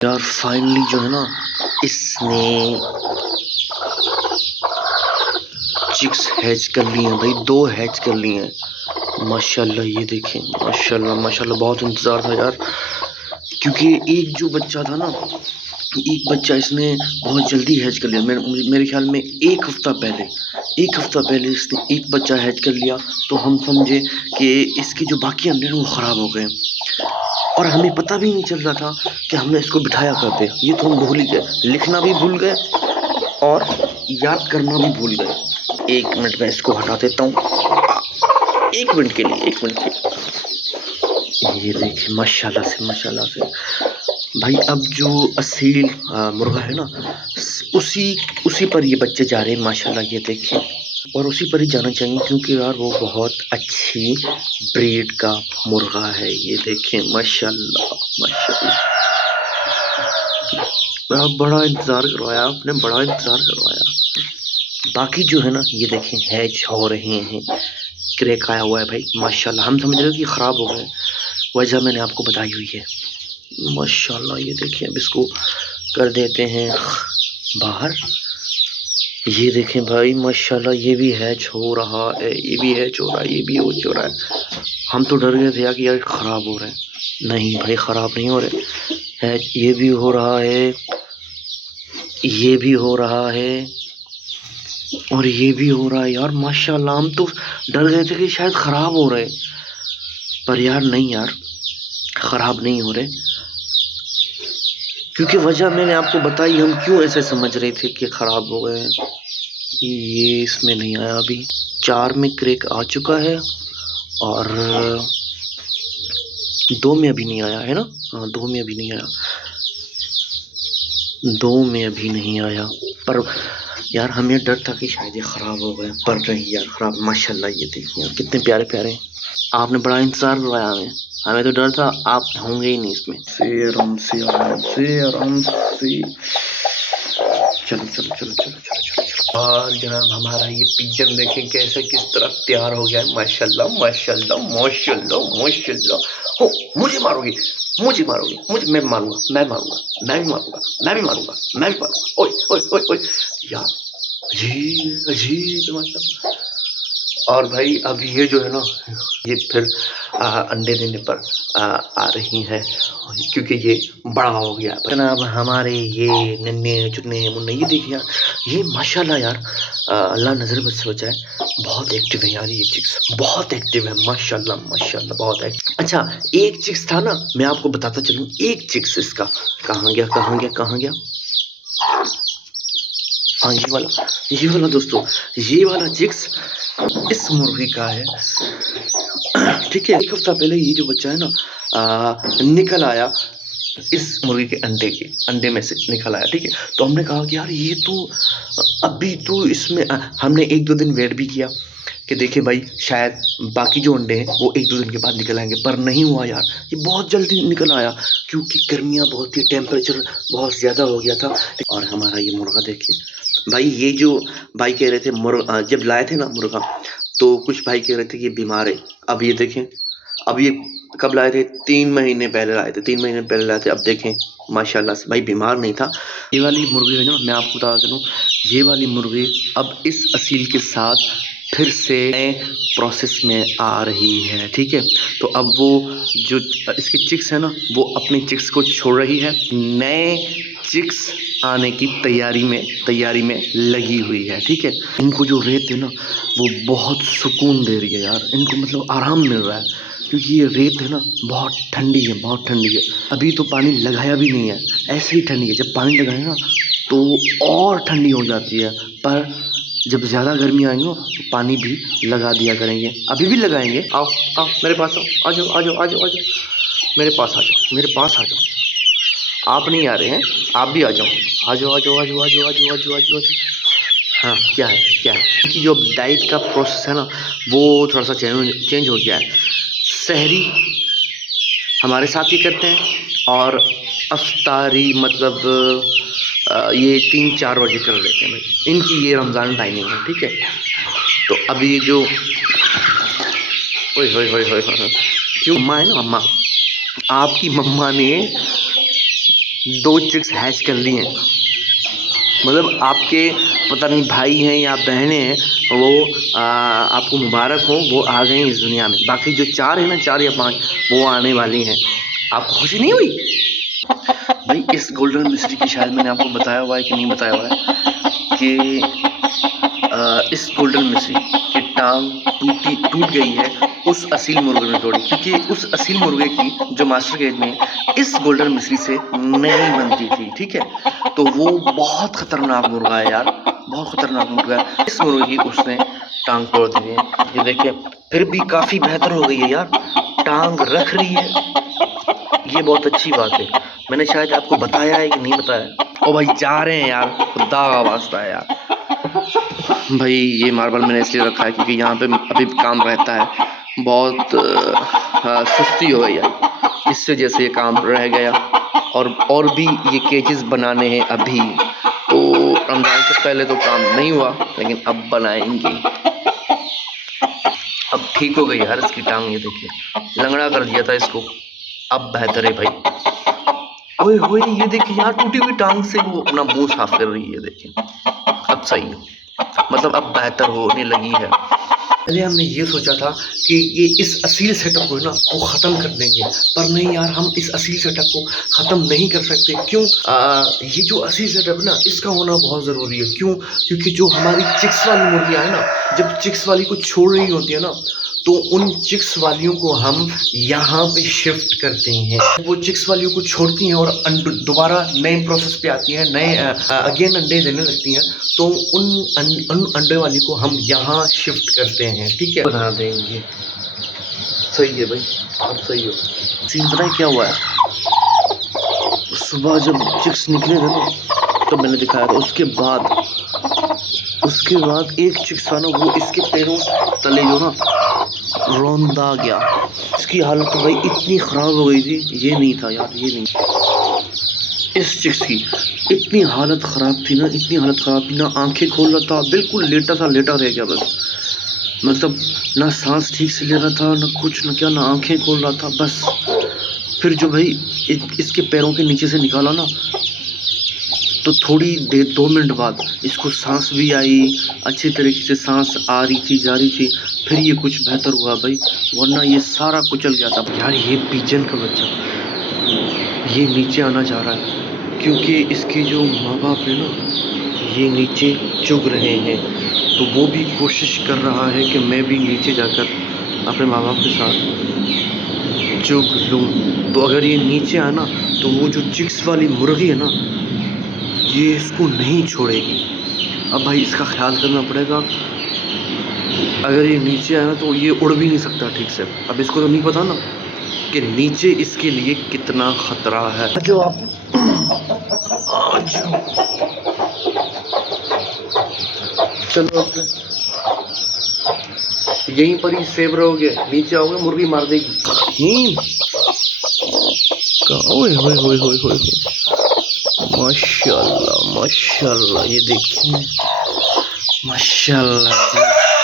यार फाइनली जो है ना, इसने चिक्स हैच कर ली हैं भाई, 2 हैच कर ली हैं माशाल्लाह। ये देखें माशाल्लाह माशाल्लाह, बहुत इंतज़ार था यार, क्योंकि एक जो बच्चा था ना, एक बच्चा इसने बहुत जल्दी हैच कर लिया। मेरे ख्याल में एक हफ़्ता पहले इसने एक बच्चा हैच कर लिया, तो हम समझे कि इसके जो बाकी अंडे हैं वो ख़राब हो गए, और हमें पता भी नहीं चल रहा था कि हमने इसको बिठाया कहाँ पे। ये तो हम भूल ही गए, लिखना भी भूल गए और याद करना भी भूल गए। 1 मिनट में इसको हटा देता हूँ, 1 मिनट के लिए, 1 मिनट के लिए। ये देखिए माशाल्लाह से भाई, अब जो असील मुर्गा है ना, उसी पर ये बच्चे जा रहे हैं माशाल्लाह। ये देखिए, और उसी पर ही जाना चाहिए, क्योंकि यार वो बहुत अच्छी ब्रीड का मुर्गा है। ये देखें माशाल्लाह माशाल्लाह, बड़ा इंतज़ार करवाया आपने, बड़ा इंतज़ार करवाया। बाकी जो है ना, ये देखें हैच हो रहे हैं, क्रैक आया हुआ है भाई माशाल्लाह। हम समझ रहे थे कि ख़राब हो गए, वजह मैंने आपको बताई हुई है माशाल्लाह। ये देखिए, अब इसको कर देते हैं बाहर। ये देखें भाई माशाल्लाह, ये भी हैच हो रहा है, ये भी हैच हो रहा है, ये भी हैच हो रहा है। हम तो डर गए थे यार कि यार ख़राब हो रहा है। नहीं भाई, ख़राब नहीं हो रहे हैच, ये भी हो रहा है, ये भी हो रहा है, और ये भी हो रहा है यार माशाल्लाह। हम तो डर गए थे कि शायद ख़राब हो रहे, पर यार नहीं यार, ख़राब नहीं हो रहे, क्योंकि वजह मैंने आपको बताई। हम क्यों ऐसे समझ रहे थे कि ख़राब हो गए हैं। ये इसमें नहीं आया अभी, 4 में क्रैक आ चुका है, और 2 में अभी नहीं आया है ना। हाँ, 2 में अभी नहीं आया, 2 में अभी नहीं आया। पर यार हमें डर था कि शायद ये ख़राब हो गए, पर नहीं यार ख़राब माशाल्लाह। ये देखिए यार कितने प्यारे प्यारे, आपने बड़ा इंतज़ार करवाया हमें तो डर था आप होंगे ही नहीं इसमें। आराम से चलो चलो चलो चलो चलो चलो चलो। और जनाब हमारा ये पिजन देखें कैसे किस तरह तैयार हो गया है माशाल्लाह माशाल्लाह माशाल्लाह माशाल्लाह। हो, मुझे मारोगे, मैं मारूंगा, मैं भी मारूंगा। ओए ओए ओए ओए यार, अजीब अजीब मतलब। और भाई अब ये जो है ना, ये फिर अंडे देने पर आ रही है, क्योंकि ये बड़ा हो गया। जनाब हमारे ये नन्हे चुन्ने मुन्ने, ये देखिए यार, ये माशाल्लाह यार, अल्लाह नज़र बद से बचाए, बहुत एक्टिव है यार ये चिक्स, बहुत एक्टिव है माशाल्लाह माशाल्लाह, बहुत एक्टिव। अच्छा, एक चिक्स था ना, मैं आपको बताता चलूँ, एक चिक्स इसका कहाँ गया। हाँ, ये वाला दोस्तों, ये वाला चिक्स इस मुर्गी का है। ठीक है, 1 हफ्ता पहले ये जो बच्चा है ना, निकल आया इस मुर्गी के अंडे में से निकल आया। ठीक है, तो हमने कहा कि यार ये तो अभी तो इसमें हमने 1-2 दिन वेट भी किया कि देखिए भाई शायद बाकी जो अंडे हैं वो 1-2 दिन के बाद निकल आएंगे, पर नहीं हुआ यार, ये बहुत जल्दी निकल आया, क्योंकि गर्मियाँ बहुत थी, टेम्परेचर बहुत ज़्यादा हो गया था। और हमारा ये मुर्गा देखिए भाई, ये जो भाई कह रहे थे मुर्गा, जब लाए थे ना मुर्गा, तो कुछ भाई कह रहे थे कि बीमार है। अब ये देखें, अब ये कब लाए थे, 3 महीने पहले लाए थे, अब देखें माशाल्लाह से भाई बीमार नहीं था। ये वाली मुर्गी है ना, मैं आपको बता दूँ, ये वाली मुर्गी अब इस असील के साथ फिर से नए प्रोसेस में आ रही है। ठीक है, तो अब वो जो इसके चिक्स है ना, वो अपने चिक्स को छोड़ रही है, नए चिक्स आने की तैयारी में लगी हुई है। ठीक है, इनको जो रेत है ना, वो बहुत सुकून दे रही है यार, इनको मतलब आराम मिल रहा है, क्योंकि ये रेत है ना बहुत ठंडी है। अभी तो पानी लगाया भी नहीं है, ऐसे ही ठंडी है। जब पानी लगाए ना तो और ठंडी हो जाती है, पर जब ज़्यादा गर्मी आएगी ना तो पानी भी लगा दिया करेंगे, अभी भी लगाएंगे। आओ मेरे पास आओ, आ जाओ, मेरे पास आ जाओ। आप नहीं आ रहे हैं, आप भी आ जाओ। हाँ, क्या है कि जो डाइट का प्रोसेस है ना, वो थोड़ा सा चेंज हो गया है। सहरी हमारे साथ ही करते हैं, और अफ्तारी मतलब ये 3-4 बजे कर लेते हैं भाई, इनकी ये रमज़ान टाइमिंग है। ठीक है, तो अब ये जो ओए क्यों, अम्मा है ना, अम्मा, आपकी मम्मा ने 2 चिक्स हैच कर ली हैं। मतलब आपके पता नहीं भाई हैं या बहनें हैं, वो आपको मुबारक हो, वो आ गए इस दुनिया में। बाकी जो 4 है ना, 4 या 5, वो आने वाली हैं। आपको खुशी नहीं हुई भाई? इस गोल्डन मिस्ट्री की शायद मैंने आपको बताया हुआ है कि नहीं बताया हुआ है कि इस गोल्डन मिस्ट्री की टांग टूट गई है उस असील मुर्गे ने तोड़ी, क्योंकि उस असील मुर्गे की जो मास्टर केज में इस गोल्डन मिस्ट्री से नहीं बनती थी। ठीक है, तो वो बहुत खतरनाक मुर्गा है यार, बहुत खतरनाक मुर्गा है। इस मुर्गे की उसने टांग तोड़ दी है। ये देखिए, फिर भी काफी बेहतर हो गई है यार, टांग रख रही है। ये बहुत अच्छी बात है। मैंने शायद आपको बताया है कि नहीं बताया। ओ भाई जा रहे हैं यार, खुदा का वास्ता है यार। भाई ये मार्बल मैंने इसलिए रखा है क्योंकि यहाँ पे अभी काम रहता है, बहुत सुस्ती हो गई है, इस वजह से ये काम रह गया। और भी ये केजेस बनाने हैं अभी, तो रमजान से पहले तो काम नहीं हुआ, लेकिन अब बनाएंगे। अब ठीक हो गई यार इसकी टांग, ये देखिए लंगड़ा कर दिया था इसको, अब बेहतर है भाई। ओए होए ये देखिए यार, टूटी हुई टांग से वो अपना मुंह साफ कर रही है, देखिए अब सही है, मतलब अब बेहतर होने लगी है। पहले हमने ये सोचा था कि ये इस असील सेटअप को ना वो ख़त्म कर देंगे, पर नहीं यार, हम इस असील सेटअप को ख़त्म नहीं कर सकते। क्यों? ये जो असील सेटअप है ना, इसका होना बहुत ज़रूरी है। क्यों? क्योंकि जो हमारी चिक्स वाली मुर्गियाँ है ना, जब चिक्स वाली को छोड़ रही होती है ना, तो उन चिक्स वालियों को हम यहाँ पे शिफ्ट करते हैं। वो चिक्स वालियों को छोड़ती हैं और दोबारा नए प्रोसेस पे आती हैं, नए अगेन अंडे देने लगती हैं, तो उन अंडे वाली को हम यहाँ शिफ्ट करते हैं। ठीक है, बना देंगे। सही है भाई, अब सही हो। सीन पता है क्या हुआ है? सुबह जब चिक्स निकले थे ना, तो मैंने दिखाया था, उसके बाद एक चिक्स था ना, वो इसके पैरों तले जो ना रौंदा गया। इसकी हालत तो भाई इतनी ख़राब हो गई थी, ये नहीं था यार, ये नहीं। इस चिक्स की इतनी हालत ख़राब थी ना, इतनी हालत ख़राब थी ना, आंखें खोल रहा था, बिल्कुल लेटा रह गया बस। मतलब ना सांस ठीक से ले रहा था, ना कुछ, ना क्या, ना आंखें खोल रहा था बस। फिर जो भाई इसके पैरों के नीचे से निकाला ना, तो थोड़ी देर 2 मिनट बाद इसको सांस भी आई, अच्छी तरीके से सांस आ रही थी, जा रही थी। फिर ये कुछ बेहतर हुआ भाई, वरना ये सारा कुचल गया था यार। ये पिजन का बच्चा ये नीचे आना चाह रहा है, क्योंकि इसके जो माँ बाप है ना, ये नीचे चुग रहे हैं, तो वो भी कोशिश कर रहा है कि मैं भी नीचे जाकर अपने माँ बाप के साथ चुग लूँ। तो अगर ये नीचे आया ना, तो वो जो चिक्स वाली मुर्गी है ना, ये इसको नहीं छोड़ेगी। अब भाई इसका ख्याल करना पड़ेगा, अगर ये नीचे आया तो ये उड़ भी नहीं सकता ठीक से। अब इसको तो नहीं पता ना कि नीचे इसके लिए कितना खतरा है। जो आप चलो यहीं पर ही सेव रहोगे, नीचे आओगे मुर्गी मार देगी। ओए होए होए होए होए, माशाल्लाह माशाल्लाह, ये देखिए माशाल्लाह।